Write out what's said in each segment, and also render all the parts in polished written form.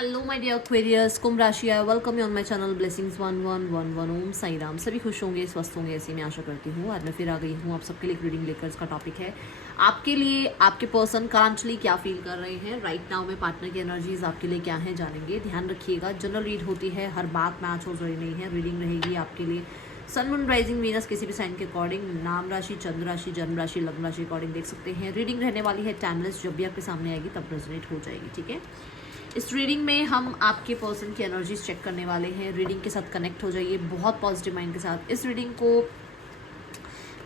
Hello my dear Aquarius, कुंभ राशि है। Welcome you on my channel blessings 1111। ओम साई राम। सभी खुश होंगे, स्वस्थ होंगे, ऐसी मैं आशा करती हूँ। आज मैं फिर आ गई हूँ आप सबके लिए एक रीडिंग लेकर। इसका टॉपिक है आपके लिए आपके पर्सन करंटली क्या फील कर रहे हैं राइट नाउ में। पार्टनर की एनर्जीज आपके लिए क्या है जानेंगे। ध्यान रखिएगा, जनरल रीड होती है, हर बात मैच हो रही नहीं है। रीडिंग रहेगी आपके लिए सन मून राइजिंग वीनस किसी भी साइन के अकॉर्डिंग, नाम राशि, चंद्र राशि, जन्म राशि, लग्न राशि अकॉर्डिंग देख सकते हैं। रीडिंग रहने वाली है टाइमलेस, जब भी आपके सामने आएगी तब रेजोनेट हो जाएगी, ठीक है। इस रीडिंग में हम आपके पर्सन की एनर्जीज चेक करने वाले हैं। रीडिंग के साथ कनेक्ट हो जाइए बहुत पॉजिटिव माइंड के साथ। इस रीडिंग को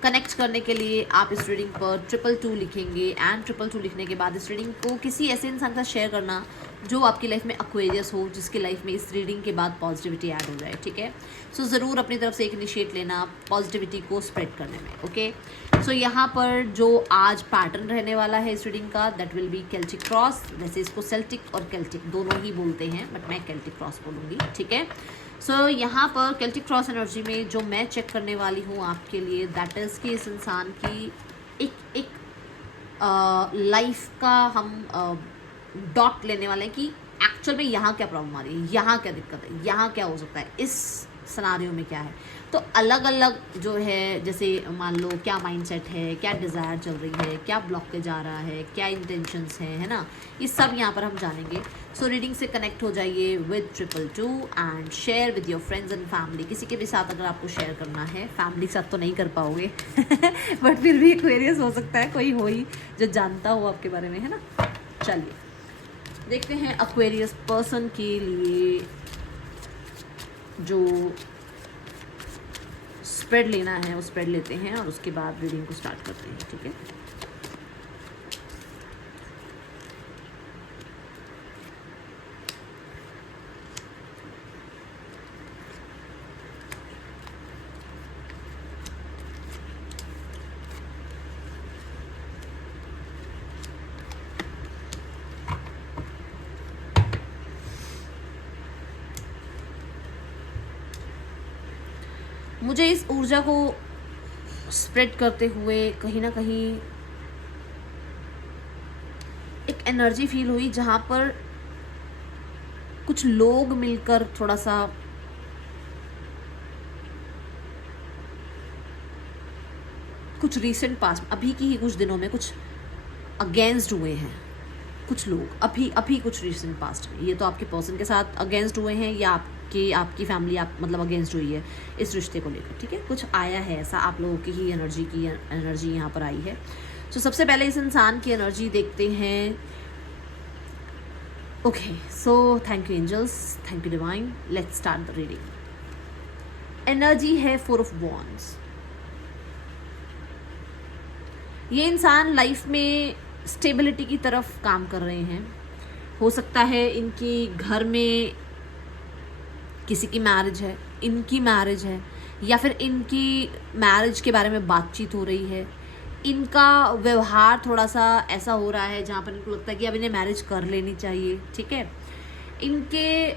कनेक्ट करने के लिए आप इस रीडिंग पर 222 लिखेंगे एंड 222 लिखने के बाद इस रीडिंग को किसी ऐसे इंसान के साथ शेयर करना जो आपकी लाइफ में एक्वेरियस हो, जिसकी लाइफ में इस रीडिंग के बाद पॉजिटिविटी ऐड हो जाए, ठीक है। सो ज़रूर अपनी तरफ से एक इनिशिएट लेना पॉजिटिविटी को स्प्रेड करने में, ओके। सो यहाँ पर जो आज पैटर्न रहने वाला है इस रीडिंग का, that will be Celtic cross. वैसे इसको सेल्टिक और केल्टिक दोनों ही बोलते हैं, बट मैं केल्टिक क्रॉस बोलूँगी, ठीक है। सो यहाँ पर केल्टिक क्रॉस एनर्जी में जो मैं चेक करने वाली हूँ आपके लिए, दैट इज़ कि इस इंसान की एक लाइफ का हम डॉट लेने वाले हैं कि एक्चुअल में यहाँ क्या प्रॉब्लम आ रही है, यहाँ क्या दिक्कत है, यहाँ क्या हो सकता है, इस सिनारियो में क्या है। तो अलग अलग जो है, जैसे मान लो क्या माइंडसेट है, क्या डिज़ायर चल रही है, क्या ब्लॉक के जा रहा है, क्या इंटेंशंस हैं, है ना, ये सब यहाँ पर हम जानेंगे। सो रीडिंग से कनेक्ट हो जाइए with 222 and share with your friends and family. किसी के भी साथ अगर आपको शेयर करना है, फैमिली के साथ तो नहीं कर पाओगे बट फिर भी एक्वेरियस हो सकता है, कोई हो ही जो जानता हो आपके बारे में, है ना। चलिए देखते हैं एक्वेरियस पर्सन के लिए जो स्प्रेड लेना है वो स्प्रेड लेते हैं और उसके बाद रीडिंग को स्टार्ट करते हैं, ठीक है। मुझे इस ऊर्जा को स्प्रेड करते हुए कहीं ना कहीं एक एनर्जी फील हुई जहाँ पर कुछ लोग मिलकर थोड़ा सा कुछ रीसेंट पास्ट, अभी की ही कुछ दिनों में कुछ अगेंस्ट हुए हैं कुछ लोग, अभी कुछ रीसेंट पास्ट में। ये तो आपके पर्सन के साथ अगेंस्ट हुए हैं या आपकी फैमिली आप मतलब अगेंस्ट हुई है इस रिश्ते को लेकर, ठीक है। कुछ आया है ऐसा, आप लोगों की ही एनर्जी यहाँ पर आई है। तो सबसे पहले इस इंसान की एनर्जी देखते हैं। Okay, so thank you angels, thank you divine. Let's start the reading. Energy है 4 ऑफ वॉन्ड्स। ये इंसान लाइफ में स्टेबिलिटी की तरफ काम कर रहे हैं। हो सकता है इनकी घर में किसी की मैरिज है, इनकी मैरिज है, या फिर इनकी मैरिज के बारे में बातचीत हो रही है। इनका व्यवहार थोड़ा सा ऐसा हो रहा है जहाँ पर इनको लगता है कि अब इन्हें मैरिज कर लेनी चाहिए, ठीक है। इनके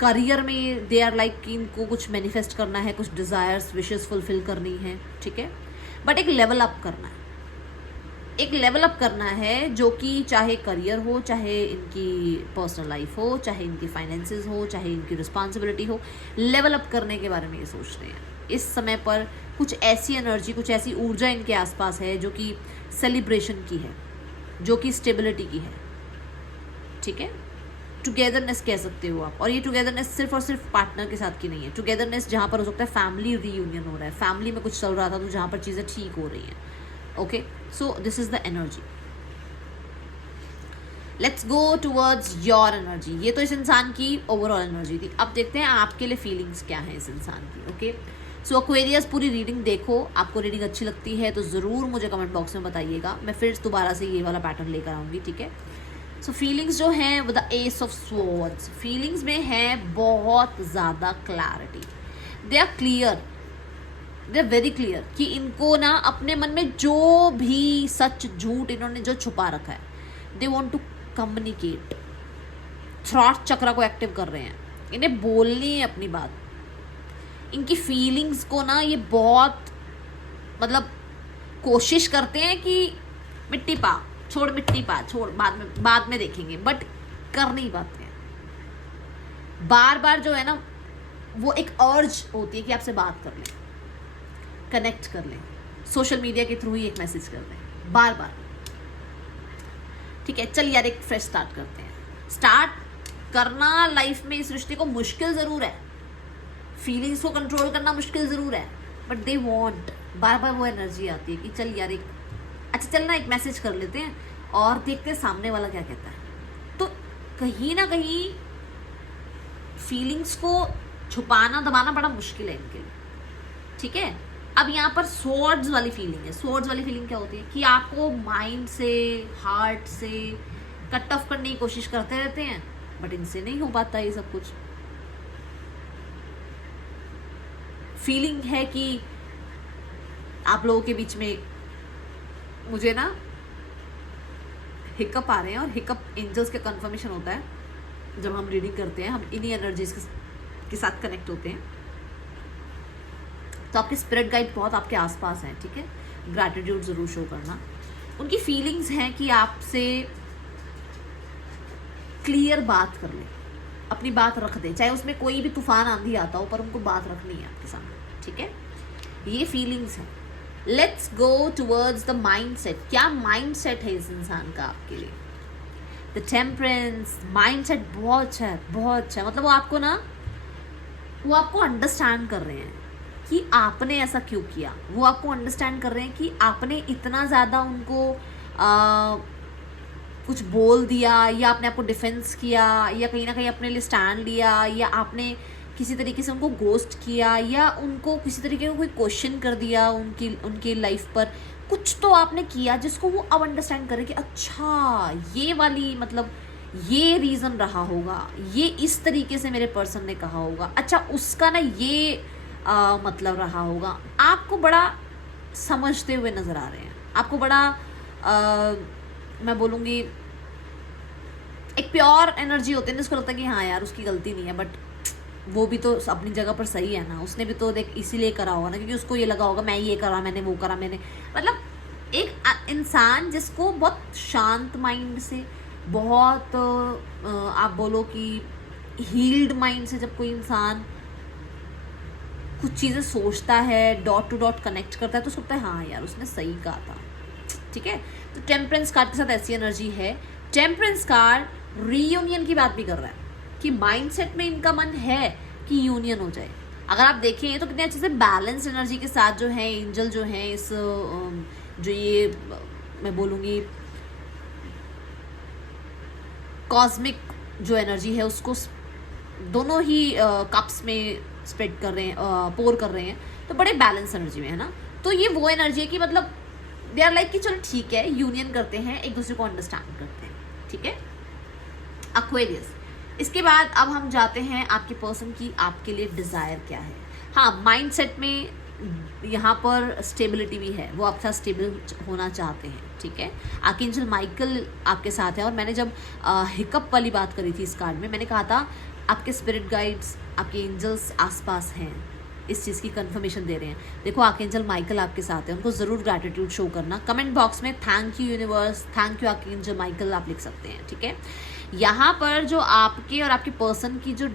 करियर में दे आर लाइक कि इनको कुछ मैनिफेस्ट करना है, कुछ डिज़ायर्स, विशेस फुलफिल करनी है, ठीक है। बट एक लेवल अप करना है, एक लेवल अप करना है, जो कि चाहे करियर हो, चाहे इनकी पर्सनल लाइफ हो, चाहे इनकी फाइनेंसेस हो, चाहे इनकी रिस्पॉन्सिबिलिटी हो। लेवल अप करने के बारे में ये सोचते हैं इस समय पर। कुछ ऐसी एनर्जी, कुछ ऐसी ऊर्जा इनके आसपास है जो कि सेलिब्रेशन की है, जो कि स्टेबिलिटी की है, ठीक है। टुगेदरनेस कह सकते हो आप। और ये टुगेदरनेस सिर्फ और सिर्फ पार्टनर के साथ की नहीं है। टुगेदरनेस जहाँ पर हो सकता है फैमिली रीयूनियन हो रहा है, फैमिली में कुछ चल रहा था तो जहाँ पर चीज़ें ठीक हो रही हैं, okay. So this is the energy. Let's go towards your energy. ये तो इस इंसान की ओवरऑल एनर्जी थी। अब देखते हैं आपके लिए फीलिंग्स क्या है इस इंसान की, ओके। सो एक्वेरियस पूरी रीडिंग देखो। आपको रीडिंग अच्छी लगती है तो ज़रूर मुझे कमेंट बॉक्स में बताइएगा। मैं फिर दोबारा से ये वाला पैटर्न लेकर आऊँगी, ठीक है। सो फीलिंग्स जो हैं with the ace of swords, feelings में है बहुत ज़्यादा clarity. They are clear, they are very clear कि इनको ना अपने मन में जो भी सच झूठ इन्होंने जो छुपा रखा है, they want to communicate. Throat chakra को एक्टिव कर रहे हैं, इन्हें बोलनी है अपनी बात। इनकी फीलिंग्स को ना ये बहुत मतलब कोशिश करते हैं कि मिट्टी पा छोड़, मिट्टी पा छोड़, बाद में देखेंगे, बट कर नहीं पाते हैं। बार बार जो है ना वो एक अर्ज होती है कि आपसे बात कर लें, कनेक्ट कर लें, सोशल मीडिया के थ्रू ही एक मैसेज कर दें बार बार। ठीक है, चल यार एक फ्रेश स्टार्ट करते हैं। स्टार्ट करना लाइफ में इस रिश्ते को मुश्किल ज़रूर है, फीलिंग्स को कंट्रोल करना मुश्किल ज़रूर है, बट दे वॉन्ट, बार बार वो एनर्जी आती है कि चल यार एक अच्छा चल ना एक मैसेज कर लेते हैं और देखते हैं सामने वाला क्या कहता है। तो कहीं ना कहीं फीलिंग्स को छुपाना दबाना बड़ा मुश्किल है इनके लिए। ठीक है, अब यहाँ पर स्वॉर्ड्स वाली फीलिंग है। स्वॉर्ड्स वाली फीलिंग क्या होती है कि आपको माइंड से, हार्ट से कट ऑफ करने की कोशिश करते रहते हैं, बट इनसे नहीं हो पाता ये सब कुछ। फीलिंग है कि आप लोगों के बीच में मुझे ना हिकअप आ रहे हैं, और हिकअप एंजल्स के कंफर्मेशन होता है जब हम रीडिंग करते हैं, हम इन्हीं एनर्जीज के साथ कनेक्ट होते हैं। तो आपके स्पिरिट गाइड बहुत आपके आसपास हैं। ठीक है, ग्रैटिट्यूड ज़रूर शो करना। उनकी फीलिंग्स हैं कि आपसे क्लियर बात कर ले, अपनी बात रख दे, चाहे उसमें कोई भी तूफान आंधी आता हो, पर उनको बात रखनी है आपके सामने। ठीक है, ये फीलिंग्स हैं। Let's go towards the mind set. क्या माइंड सेट है इस इंसान का आपके लिए? द टेम्परेंस माइंड सेट बहुत अच्छा है, बहुत अच्छा है। मतलब वो आपको अंडरस्टैंड कर रहे हैं कि आपने ऐसा क्यों किया। वो आपको अंडरस्टैंड कर रहे हैं कि आपने इतना ज़्यादा उनको कुछ बोल दिया, या आपने आपको डिफेंस किया, या कहीं ना कहीं अपने लिए स्टैंड लिया, या आपने किसी तरीके से उनको गोस्ट किया, या उनको किसी तरीके का कोई क्वेश्चन कर दिया उनकी लाइफ पर। कुछ तो आपने किया जिसको वो अब अंडरस्टैंड करे कि अच्छा ये वाली मतलब ये रीज़न रहा होगा, ये इस तरीके से मेरे पर्सन ने कहा होगा, अच्छा उसका ना ये मतलब रहा होगा। आपको बड़ा समझते हुए नज़र आ रहे हैं, आपको बड़ा मैं बोलूँगी एक प्योर एनर्जी होती है, जिसको लगता है कि हाँ यार उसकी गलती नहीं है, बट वो भी तो अपनी जगह पर सही है ना, उसने भी तो देख इसीलिए करा होगा ना, क्योंकि उसको ये लगा होगा मैं ये करा, मैंने वो करा, मैंने मतलब एक इंसान जिसको बहुत शांत माइंड से, बहुत आप बोलो कि हील्ड माइंड से जब कोई इंसान कुछ चीज़ें सोचता है, डॉट टू डॉट कनेक्ट करता है, तो सोचता है हाँ यार उसने सही कहा था। ठीक है, तो टेम्परेंस कार्ड के साथ ऐसी एनर्जी है। टेम्परेंस कार्ड रीयूनियन की बात भी कर रहा है कि माइंडसेट में इनका मन है कि यूनियन हो जाए। अगर आप देखें तो कितने अच्छे से बैलेंस एनर्जी के साथ जो है एंजल जो है इस जो ये मैं बोलूँगी कॉस्मिक जो एनर्जी है उसको दोनों ही कप्स में स्प्रेड कर रहे हैं, पोर कर रहे हैं, तो बड़े बैलेंस एनर्जी में है ना। तो ये वो एनर्जी है कि मतलब दे आर लाइक कि चलो ठीक है यूनियन करते हैं, एक दूसरे को अंडरस्टैंड करते हैं। ठीक है, एक्वेरियस। इसके बाद अब हम जाते हैं आपके पर्सन की आपके लिए डिज़ायर क्या है। हाँ, माइंडसेट में यहाँ पर स्टेबिलिटी भी है, वो आपके साथ स्टेबल होना चाहते हैं। ठीक है, आर्कएंजल माइकल आपके साथ है। और मैंने जब हिकअप वाली बात करी थी इस कार्ड में, मैंने कहा था आपके स्पिरिट गाइड्स, आपके एंजल्स आसपास हैं, इस चीज़ की कंफर्मेशन दे रहे हैं। देखो आर्कएंजल माइकल आपके साथ है, उनको ज़रूर ग्रैटिट्यूड शो करना। कमेंट बॉक्स में thank you universe, thank you archangel Michael आप लिख सकते हैं। ठीक है, यहाँ पर जो आपके और आपके पर्सन की जो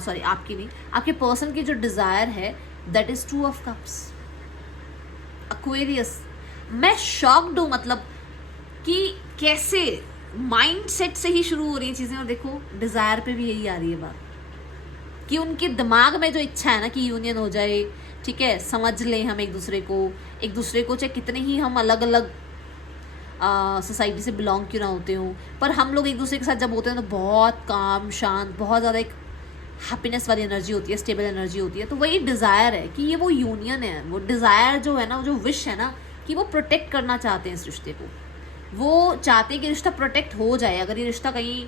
सॉरी आपकी नहीं, आपके पर्सन की जो डिज़ायर है that is 2 of cups, Aquarius. मैं शॉक्ड हूँ मतलब कि कैसे माइंड सेट से ही शुरू हो रही है चीज़ें, और देखो डिज़ायर पे भी यही आ रही है बात कि उनके दिमाग में जो इच्छा है ना कि यूनियन हो जाए। ठीक है, समझ लें हम एक दूसरे को चाहे कितने ही हम अलग अलग सोसाइटी से बिलोंग क्यों ना होते हों, पर हम लोग एक दूसरे के साथ जब होते हैं तो बहुत काम शांत, बहुत ज़्यादा एक हैप्पीनेस वाली एनर्जी होती है, स्टेबल एनर्जी होती है। तो वही डिज़ायर है कि ये वो यूनियन है, वो डिज़ायर जो है ना, वो जो विश है ना कि वो प्रोटेक्ट करना चाहते हैं इस रिश्ते को। वो चाहते हैं कि रिश्ता प्रोटेक्ट हो जाए। अगर ये रिश्ता कहीं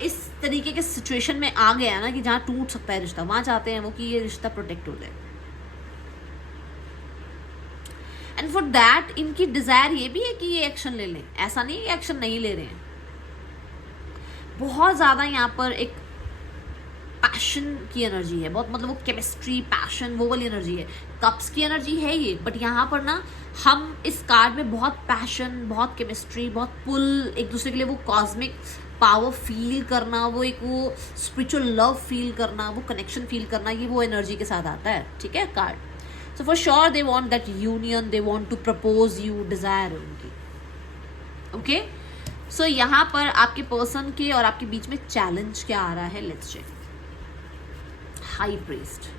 इस तरीके के सिचुएशन में आ गया है ना कि जहाँ टूट सकता है रिश्ता, वहाँ चाहते हैं वो कि ये रिश्ता प्रोटेक्ट हो जाए। एंड फॉर दैट इनकी डिज़ायर ये भी है कि ये एक्शन ले लें। ऐसा नहीं है एक्शन नहीं ले रहे हैं, बहुत ज़्यादा यहाँ पर एक पैशन की एनर्जी है, बहुत मतलब वो केमिस्ट्री, पैशन, वो वाली एनर्जी है। कप्स की एनर्जी है ये, बट यहाँ पर ना हम इस कार्ड में बहुत पैशन, बहुत केमिस्ट्री, बहुत पुल, एक दूसरे के लिए वो कॉस्मिक पावर फील करना, वो एक वो स्पिरिचुअल लव फील करना, वो कनेक्शन फील करना, ये वो एनर्जी के साथ आता है, ठीक है card. So for sure they want that union, they want to propose you, desire उनकी, ओके। सो यहाँ पर आपके पर्सन के और आपके बीच में चैलेंज क्या आ रहा है, let's check. High priest,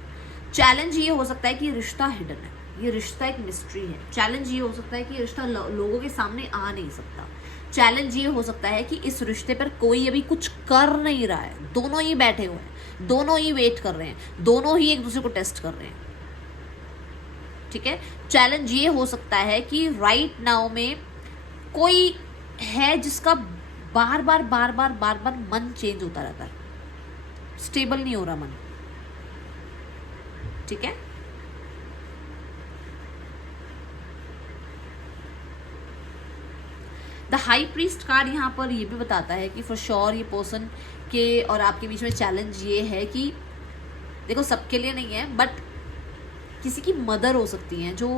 challenge ये हो सकता है कि ये रिश्ता हिडन है, ये रिश्ता एक मिस्ट्री है। चैलेंज ये हो सकता है कि ये रिश्ता लोगों के सामने आ नहीं सकता। चैलेंज ये हो सकता है कि इस रिश्ते पर कोई अभी कुछ कर नहीं रहा है, दोनों ही बैठे हुए हैं, दोनों ही वेट कर रहे हैं, दोनों ही एक दूसरे को टेस्ट कर रहे हैं, ठीक है। चैलेंज ये हो सकता है कि राइट नाउ में कोई है जिसका बार बार बार बार बार बार मन चेंज होता रहता है, स्टेबल नहीं हो रहा मन, ठीक है। द हाई प्रीस्ट कार्ड यहाँ पर ये भी बताता है कि फॉर श्योर ये पर्सन के और आपके बीच में चैलेंज ये है कि देखो सबके लिए नहीं है, बट किसी की मदर हो सकती हैं जो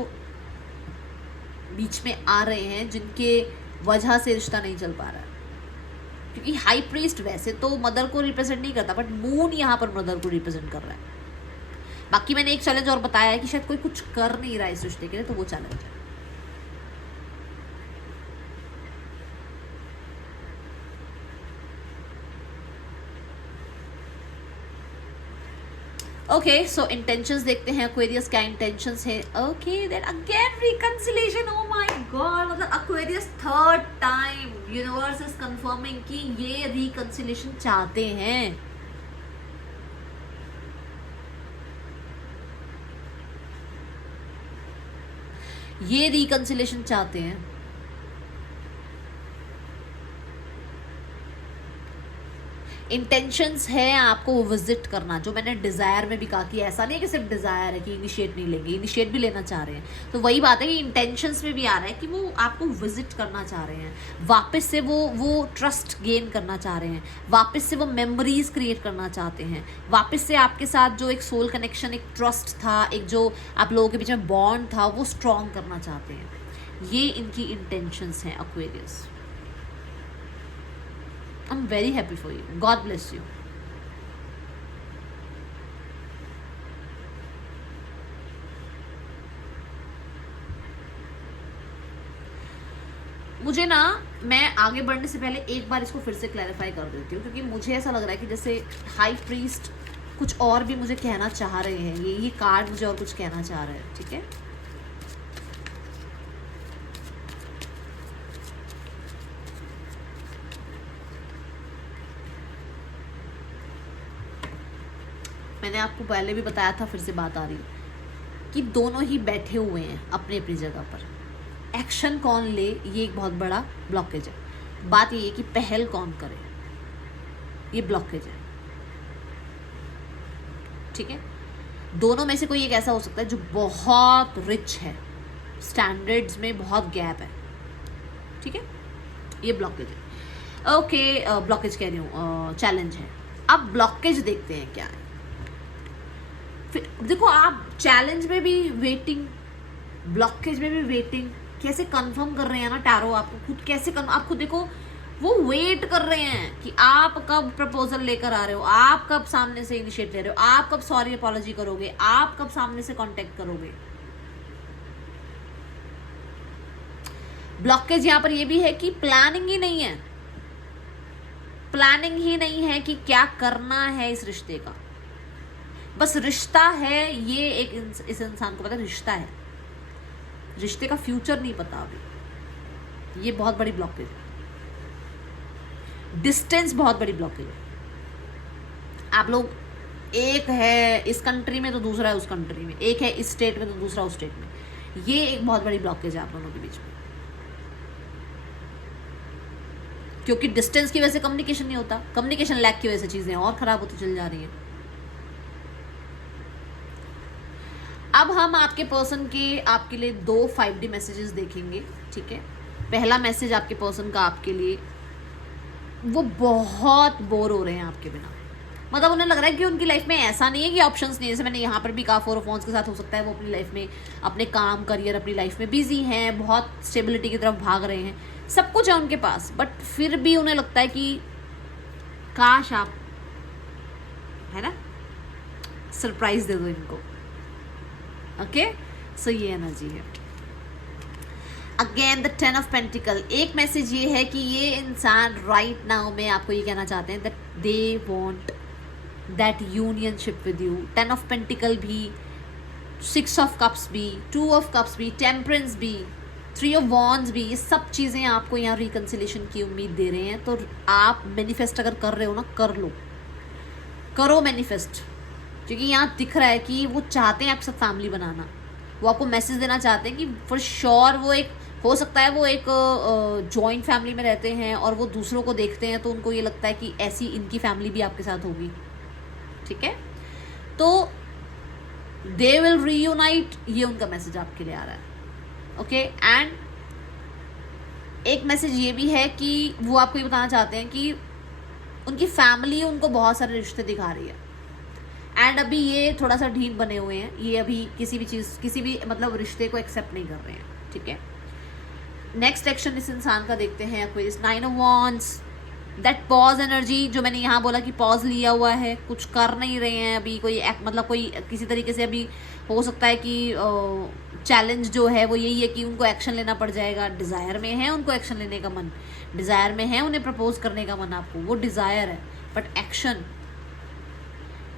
बीच में आ रहे हैं, जिनके वजह से रिश्ता नहीं चल पा रहा है। क्योंकि हाई प्रीस्ट वैसे तो मदर को रिप्रेजेंट नहीं करता, बट मून यहाँ पर मदर को रिप्रेजेंट कर रहा है। बाकी मैंने एक चैलेंज और बताया है कि शायद कोई कुछ कर नहीं रहा है इस रिश्ते के लिए, तो वो चैलेंज है। ओके, सो इंटेंशंस देखते हैं एक्वेरियस, क्या इंटेंशंस है। Okay then again reconciliation, oh my god, मतलब Aquarius third time universe is confirming कि ये रिकंसिलेशन चाहते हैं। ये रिकंसिलेशन चाहते हैं। इंटेंशंस है आपको विजिट करना, जो मैंने डिज़ायर में भी कहा कि ऐसा नहीं है कि सिर्फ डिज़ायर है कि इनिशिएट नहीं लेंगे, इनिशिएट भी लेना चाह रहे हैं। तो वही बात है कि इंटेंशंस में भी आ रहा है कि वो आपको विजिट करना चाह रहे हैं, वापस से वो ट्रस्ट गेन करना चाह रहे हैं, वापस से वो मेमोरीज क्रिएट करना चाहते हैं, वापस से आपके साथ जो एक सोल कनेक्शन, एक ट्रस्ट था, एक जो आप लोगों के बीच में बॉन्ड था, वो स्ट्रॉन्ग करना चाहते हैं। ये इनकी इंटेंशंस हैं Aquarius. I'm very happy for you. God bless you. मुझे ना, मैं आगे बढ़ने से पहले एक बार इसको फिर से क्लैरिफाई कर देती हूँ, क्योंकि मुझे ऐसा लग रहा है कि जैसे हाई प्रीस्ट कुछ और भी मुझे कहना चाह रहे हैं, ये कार्ड मुझे और कुछ कहना चाह रहे हैं, ठीक है। मैंने आपको पहले भी बताया था, फिर से बात आ रही है कि दोनों ही बैठे हुए हैं अपनी अपनी जगह पर। एक्शन कौन ले, ये एक बहुत बड़ा ब्लॉकेज है। बात ये है कि पहल कौन करे, ये ब्लॉकेज है, ठीक है। दोनों में से कोई एक ऐसा हो सकता है जो बहुत रिच है, स्टैंडर्ड्स में बहुत गैप है, ठीक है, ये ब्लॉकेज है। ओके, ब्लॉकेज कह रही हूँ, चैलेंज है। अब ब्लॉकेज देखते हैं क्या है। फिर देखो, आप चैलेंज में भी वेटिंग, ब्लॉकेज में भी वेटिंग, कैसे कंफर्म कर रहे हैं ना टैरो, आपको खुद कैसे आप खुद देखो, वो वेट कर रहे हैं कि आप कब प्रपोजल लेकर आ रहे हो, आप कब सामने से इनिशिएट ले रहे हो, आप कब सॉरी अपॉलॉजी करोगे, आप कब सामने से कांटेक्ट करोगे। ब्लॉकेज यहां पर ये भी है कि प्लानिंग ही नहीं है, प्लानिंग ही नहीं है कि क्या करना है इस रिश्ते का। बस रिश्ता है, ये एक इस इंसान को पता है रिश्ता है, रिश्ते का फ्यूचर नहीं पता अभी। ये बहुत बड़ी ब्लॉकेज है। डिस्टेंस बहुत बड़ी ब्लॉकेज है। आप लोग, एक है इस कंट्री में तो दूसरा है उस कंट्री में, एक है इस स्टेट में तो दूसरा उस स्टेट में। ये एक बहुत बड़ी ब्लॉकेज है आप दोनों के बीच में, क्योंकि डिस्टेंस की वजह से कम्युनिकेशन नहीं होता, कम्युनिकेशन लैक की वजह से चीजें और खराब होती चली जा रही हैं। अब हम आपके पर्सन के आपके लिए 2 5D मैसेजेस देखेंगे, ठीक है। पहला मैसेज आपके पर्सन का आपके लिए, वो बहुत बोर हो रहे हैं आपके बिना, मतलब उन्हें लग रहा है कि उनकी लाइफ में ऐसा नहीं है कि ऑप्शंस नहीं है। जैसे मैंने यहाँ पर भी कहा, 4 ऑफ वांड्स के साथ हो सकता है वो अपनी लाइफ में, अपने काम, करियर, अपनी लाइफ में बिजी हैं, बहुत स्टेबिलिटी की तरफ भाग रहे हैं, सब कुछ है उनके पास, बट फिर भी उन्हें लगता है कि काश आप, है ना, सरप्राइज दे दो इनको। ओके, सो ये एनर्जी है। अगेन द 10 ऑफ पेंटिकल, एक मैसेज ये है कि ये इंसान राइट नाउ में आपको ये कहना चाहते हैं that they want that unionship with you. 10 of pentacles भी, 6 ऑफ कप्स भी, 2 ऑफ कप्स भी, टेम्परेंस भी, 3 ऑफ वॉन्ड्स भी, ये सब चीज़ें आपको यहाँ रिकन्सिलेशन की उम्मीद दे रहे हैं। तो आप मैनिफेस्ट अगर कर रहे हो ना, कर लो, करो मैनिफेस्ट, क्योंकि यहाँ दिख रहा है कि वो चाहते हैं आपके साथ फैमिली बनाना। वो आपको मैसेज देना चाहते हैं कि फॉर श्योर वो एक, हो सकता है वो एक जॉइंट फैमिली में रहते हैं और वो दूसरों को देखते हैं तो उनको ये लगता है कि ऐसी इनकी फैमिली भी आपके साथ होगी। ठीक है, तो दे विल रीयूनाइट, ये उनका मैसेज आपके लिए आ रहा है। ओके, एंड एक मैसेज ये भी है कि वो आपको ये बताना चाहते हैं कि उनकी फैमिली उनको बहुत सारे रिश्ते दिखा रही है एंड अभी ये थोड़ा सा ढीठ बने हुए हैं। ये अभी किसी भी चीज़, किसी भी मतलब रिश्ते को एक्सेप्ट नहीं कर रहे हैं। ठीक है, नेक्स्ट एक्शन इस इंसान का देखते हैं। कोई 9 of wands, that pause energy, जो मैंने यहाँ बोला कि पॉज लिया हुआ है, कुछ कर नहीं रहे हैं अभी, कोई मतलब कोई किसी तरीके से अभी हो सकता है कि चैलेंज जो है वो यही है कि उनको एक्शन लेना पड़ जाएगा। डिज़ायर में है उनको एक्शन लेने का मन, डिज़ायर में है उन्हें प्रपोज करने का मन, आपको वो डिज़ायर है, बट एक्शन,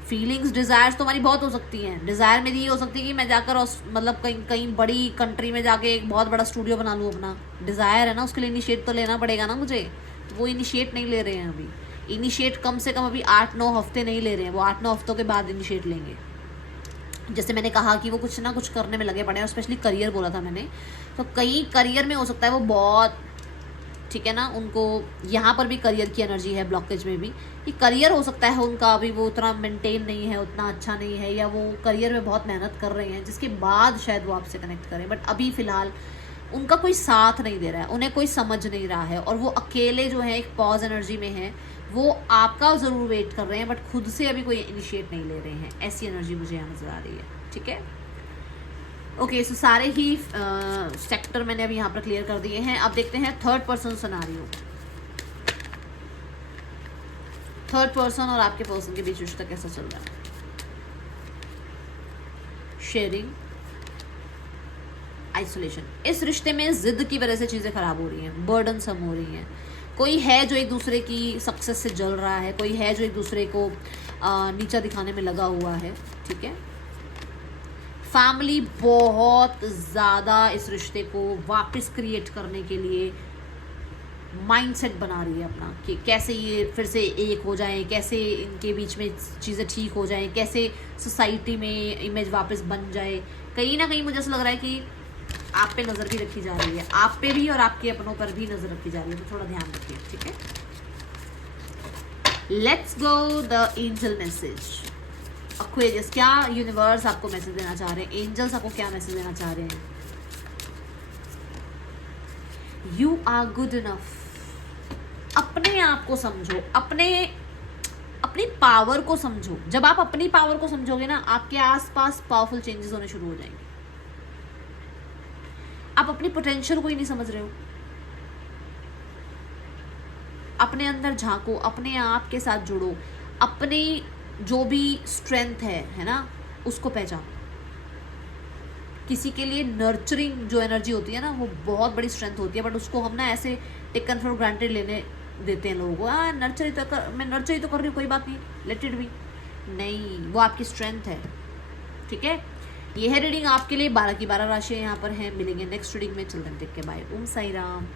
फीलिंग्स, डिज़ायर्स तो हमारी बहुत हो सकती हैं। डिज़ायर मेरी ये हो सकती है कि मैं जाकर मतलब कहीं बड़ी कंट्री में जाके एक बहुत बड़ा स्टूडियो बना लूँ अपना। डिज़ायर है ना, उसके लिए इनिशिएट तो लेना पड़ेगा ना मुझे, तो वो इनिशिएट नहीं ले रहे हैं अभी। इनिशिएट कम से कम अभी 8-9 हफ्ते नहीं ले रहे हैं, वो 8-9 हफ्तों के बाद इनिशिएट लेंगे। जैसे मैंने कहा कि वो कुछ ना कुछ करने में लगे पड़े हैं, और स्पेशली करियर बोला था मैंने, तो कहीं करियर में हो सकता है वो बहुत, ठीक है ना, उनको यहाँ पर भी करियर की एनर्जी है, ब्लॉकेज में भी कि करियर हो सकता है उनका अभी वो उतना मेंटेन नहीं है, उतना अच्छा नहीं है, या वो करियर में बहुत मेहनत कर रहे हैं जिसके बाद शायद वो आपसे कनेक्ट करें, बट अभी फ़िलहाल उनका कोई साथ नहीं दे रहा है, उन्हें कोई समझ नहीं रहा है, और वो अकेले जो है एक पॉज एनर्जी में है। वो आपका ज़रूर वेट कर रहे हैं बट खुद से अभी कोई इनिशिएट नहीं ले रहे हैं, ऐसी एनर्जी मुझे यहाँ नज़र आ रही है। ठीक है, ओके, सो सारे ही सेक्टर मैंने अभी यहाँ पर क्लियर कर दिए हैं। अब देखते हैं third person scenario. Third person और आपके पर्सन के बीच रिश्ता कैसा चल रहा है। शेयरिंग, आइसोलेशन, इस रिश्ते में जिद की वजह से चीज़ें खराब हो रही हैं, बर्डनसम हो रही हैं। कोई है जो एक दूसरे की सक्सेस से जल रहा है, कोई है जो एक दूसरे को नीचा दिखाने में लगा हुआ है। ठीक है, फैमिली बहुत ज़्यादा इस रिश्ते को वापस क्रिएट करने के लिए माइंडसेट बना रही है अपना, कि कैसे ये फिर से एक हो जाएं, कैसे इनके बीच में चीज़ें ठीक हो जाएं, कैसे सोसाइटी में इमेज वापस बन जाए। कहीं ना कहीं मुझे ऐसा लग रहा है कि आप पे नज़र भी रखी जा रही है, आप पे भी और आपके अपनों पर भी नज़र रखी जा रही है, तो थोड़ा ध्यान रखिए। ठीक है, let's go the angel message. Aquarius, क्या यूनिवर्स आपको मैसेज देना चाह रहे हैं, एंजल्स आपको क्या मैसेज देना चाह रहे हैं। यू आर गुड इनफ, अपने आप को समझो, अपनी पावर को समझो। जब आप अपनी पावर को समझोगे ना, आपके आसपास पावरफुल चेंजेस होने शुरू हो जाएंगे। आप अपनी पोटेंशियल को ही नहीं समझ रहे हो। अपने अंदर झांको, अपने आप के साथ जुड़ो, अपनी जो भी स्ट्रेंथ है ना, उसको पहचानो। किसी के लिए नर्चरिंग जो एनर्जी होती है ना, वो बहुत बड़ी स्ट्रेंथ होती है, बट उसको हम ना ऐसे टेकन फॉर ग्रांटेड लेने देते हैं लोगों को। मैं नर्चर ही तो कर रही हूँ, कोई बात नहीं, लेट इट बी। नहीं, वो आपकी स्ट्रेंथ है। ठीक है, ये है रीडिंग आपके लिए। 12 की 12 राशियाँ यहाँ पर हैं। मिलेंगे नेक्स्ट रीडिंग में। चलते हैं, टेक के बाय। ओम साई राम।